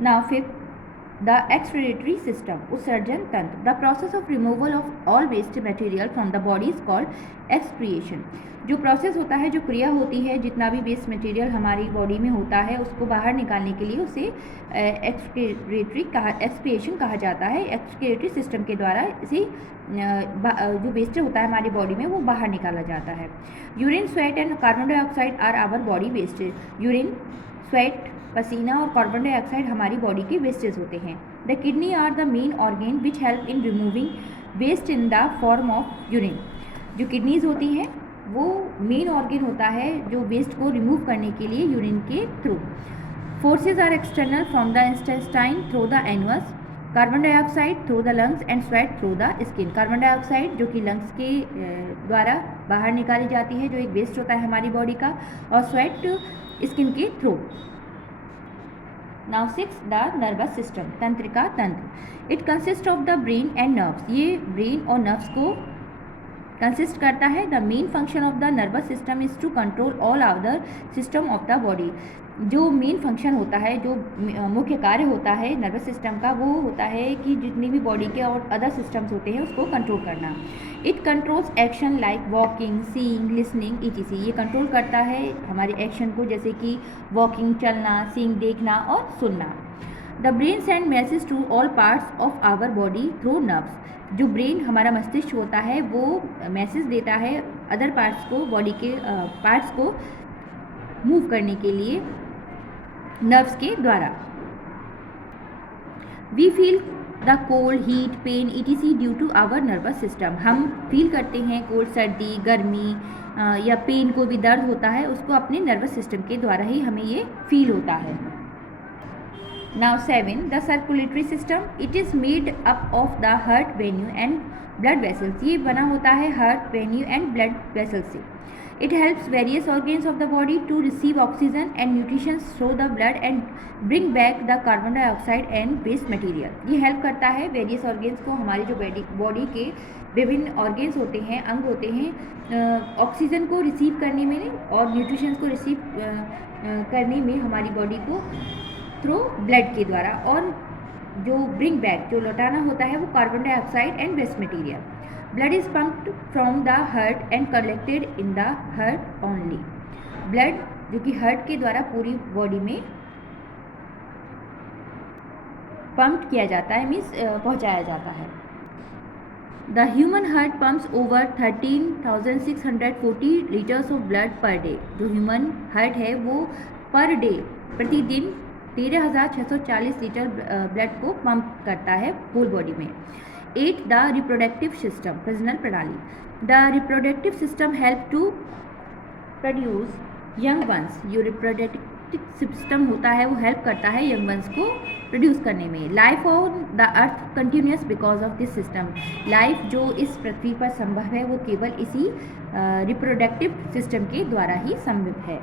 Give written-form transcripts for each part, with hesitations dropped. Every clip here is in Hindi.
Now fifth, the excretory system, उत्सर्जन तंत्र. The process of removal of all waste material from the body is called excretion. जो प्रोसेस होता है, जो क्रिया होती है, जितना भी वेस्ट मटेरियल हमारी बॉडी में होता है उसको बाहर निकालने के लिए उसे एक्सक्रिएशन कहा जाता है. एक्सक्रिएटरी सिस्टम के द्वारा इसे जो वेस्ट होता है हमारी बॉडी में वो बाहर निकाला जाता है. Urine, sweat and carbon dioxide are our body wastage. Urine, sweat, पसीना और कार्बन डाइऑक्साइड हमारी बॉडी के वेस्टेज होते हैं. The kidney are the main organ which help in removing waste in the form of urine. जो किडनीज होती हैं वो मेन ऑर्गेन होता है जो वेस्ट को रिमूव करने के लिए यूरिन के थ्रू. Forces are external from the intestine through the anus. Carbon dioxide through the lungs and sweat through the skin. Carbon dioxide जो कि लंग्स के द्वारा बाहर निकाली जाती है, जो एक वेस्ट होता है हमारी बॉडी का, और स्वेट स्किन के through. Now six, the nervous system, तंत्रिका तंत्र. It consist of the brain and nerves. ये ब्रेन और नर्व्स को कंसिस्ट करता है. The main function of the nervous system is to control all other system of the body. जो मेन फंक्शन होता है, जो मुख्य कार्य होता है नर्वस सिस्टम का, वो होता है कि जितनी भी बॉडी के और अदर सिस्टम्स होते हैं उसको कंट्रोल करना. It controls action like walking, seeing, listening, etc. ये कंट्रोल करता है हमारे एक्शन को, जैसे कि वॉकिंग, चलना, सीइंग, देखना और सुनना. The brain send message to all parts of our body through nerves. जो ब्रेन हमारा मस्तिष्क होता है वो मैसेज देता है अदर पार्ट्स को, बॉडी के पार्ट्स को मूव करने के लिए नर्व्स के द्वारा. We feel the cold, heat, pain, etc. Due to our nervous system. हम फील करते हैं कोल्ड, सर्दी, गर्मी या पेन, को भी दर्द होता है, उसको अपने नर्वस सिस्टम के द्वारा ही हमें ये फील होता है. Now 7, the circulatory system. It is made up of the heart, venue and blood vessels. ये बना होता है heart, venue and blood vessels से. It helps various organs of the body to receive oxygen and nutrition through the blood and bring back the carbon dioxide and waste material. ये help करता है various organs को, हमारी जो बॉडी के विभिन्न organs होते हैं, अंग होते हैं, ऑक्सीजन को रिसीव करने में और न्यूट्रिशंस को रिसीव करने में हमारी बॉडी को थ्रू ब्लड के द्वारा, और जो ब्रिंग बैक, जो लौटाना होता है वो carbon dioxide and waste material. Blood is pumped from the heart and collected in the heart only. Blood जो कि हार्ट के द्वारा पूरी बॉडी में पंप किया जाता है, मीन्स पहुंचाया जाता है. The human heart pumps over 13,640 litres of blood per day. जो ह्यूमन हार्ट है वो पर डे, प्रतिदिन 13,640 लीटर ब्लड को पंप करता है होल बॉडी में. 8, द रिप्रोडक्टिव सिस्टम, प्रजनन प्रणाली. The reproductive system help to produce young ones. जो रिप्रोडक्टिव सिस्टम होता है वो हेल्प करता है यंग वंस को प्रोड्यूस करने में. Life on the earth continuous because of this system. Life जो इस पृथ्वी पर संभव है वो केवल इसी रिप्रोडक्टिव सिस्टम के द्वारा ही संभव है.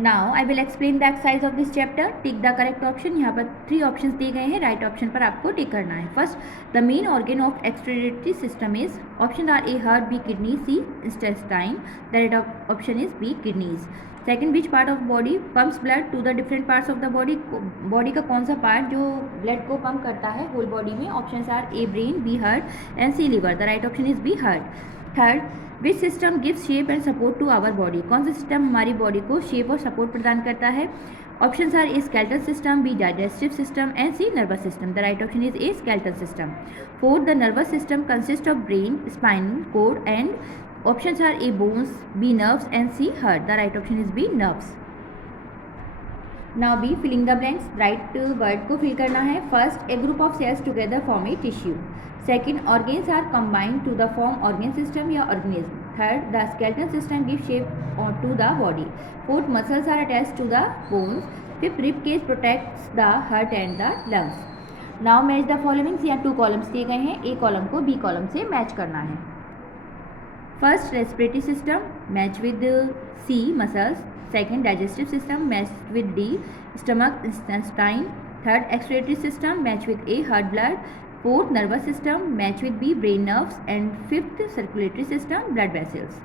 Now I will explain the exercise of this chapter. Tick the correct option. यहाँ पर 3 ऑप्शंस दिए गए हैं, राइट ऑप्शन पर आपको टिक करना है. First, the main organ of excretory system is, option are A heart, B kidney, C intestine. The right option is B kidneys. Second, which part of body pumps blood to the different parts of the body. Body का कौन सा पार्ट जो ब्लड को पंप करता है होल बॉडी में. Option are A brain, B heart and C liver. The right option is B heart. Third, which system gives shape and support to our body. कौन सा सिस्टम हमारी बॉडी को शेप और सपोर्ट प्रदान करता है. Option are A skeletal system, B digestive system and C nervous system. The right option is A skeletal system. Fourth, the nervous system consist of brain, spinal cord and, option are A bones, B nerves and C heart. The right option is B nerves. Now B filling the blanks. Right word को फिल करना है. First, a group of cells together form a tissue. Second, organs are combined to the form organ system या organism. Third, the skeletal system gives shape to the body. Fourth, muscles are attached to the bones. Fifth, rib cage protects the heart and the lungs. Now match the following. यहाँ 2 कॉलम्स दिए गए हैं, A कॉलम को B कॉलम से मैच करना है. First, respiratory system match with C, muscles. Second, digestive system match with D, stomach, intestine. Third, excretory system match with A, heart, blood. Fourth, nervous system match with B, brain, nerves, and fifth, circulatory system, blood vessels.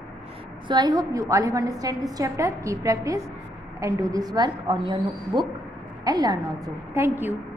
So I hope you all have understand this chapter. Keep practice and do this work on your book. and learn also. Thank you.